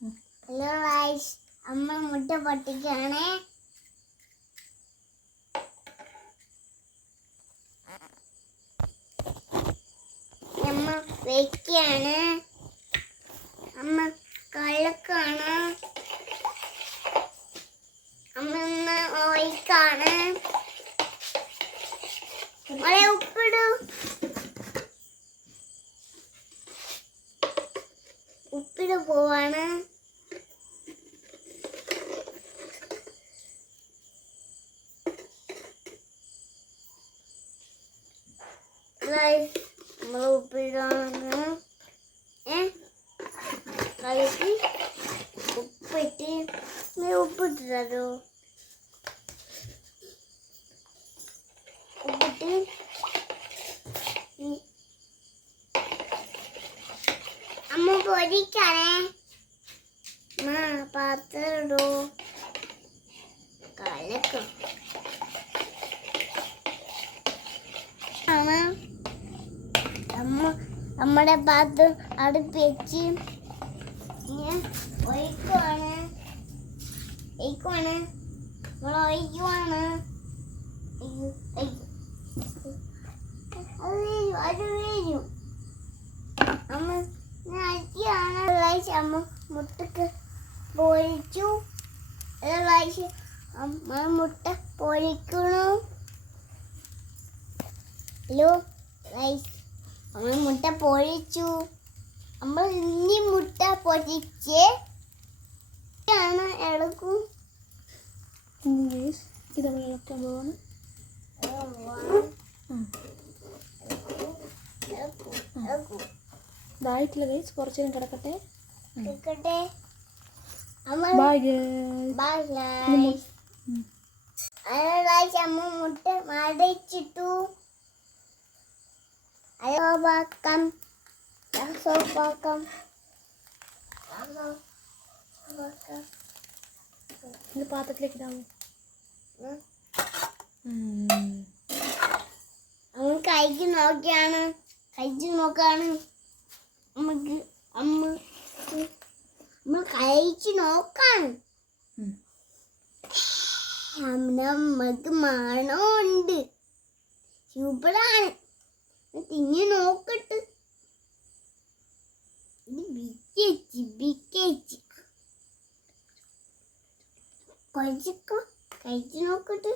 Hello guys, അമ്മ മുട്ട പൊട്ടിക്കാണേ. അമ്മ വെക്കാണ്. അമ്മ കള്ളക്കാണ്. അമ്മ ഒഴിക്കാണ്. ഉപ്പിടൂ. ഉപ്പിട് പോവാണ്. നമ്മൾ ഉപ്പിടാണ്. കളിക്ക് ഉപ്പിട്ട് ഉപ്പിട്ടതോ ഉപ്പിട്ട് അമ്മ പൊരിക്കാനേ. പാത്രം ഇടൂ. കലക്കും നമ്മുടെ പാത്രം അടുപ്പ് വെച്ച് ഒഴിക്കുവാണ്. നമ്മൾ ഒഴിക്കുവാണ്. അത് വരും. അമ്മ അമ്മ മുട്ടക്ക് പൊരിച്ചു. അമ്മ മുട്ട പൊരിക്കണു. ഹലോ ഗൈസ്, അമ്മ മുട്ട പൊരിച്ചു. അമ്മ ഇനി മുട്ട പൊരിച്ച് എടുക്കും. ഇതവൾ ഇളക്കാൻ പോവാണ്. ഇതായിട്ടില്ല ഗൈസ്, കുറച്ചു നേരം കിടക്കട്ടെ. അമ്മ മുട്ട മടച്ചിട്ടു. അയോപാക്കാം പാത്രത്തിലേക്ക് ഇടാമോ? അവൻ കഴിച്ചു നോക്കാണ്. അമ്മ കഴിച്ചു നോക്കാണ്. നമ്മക്ക് മണമുണ്ട്. സൂപ്പറാണ്. തിന്നു നോക്കട്ട്. കഴിച്ചു നോക്കട്ട്.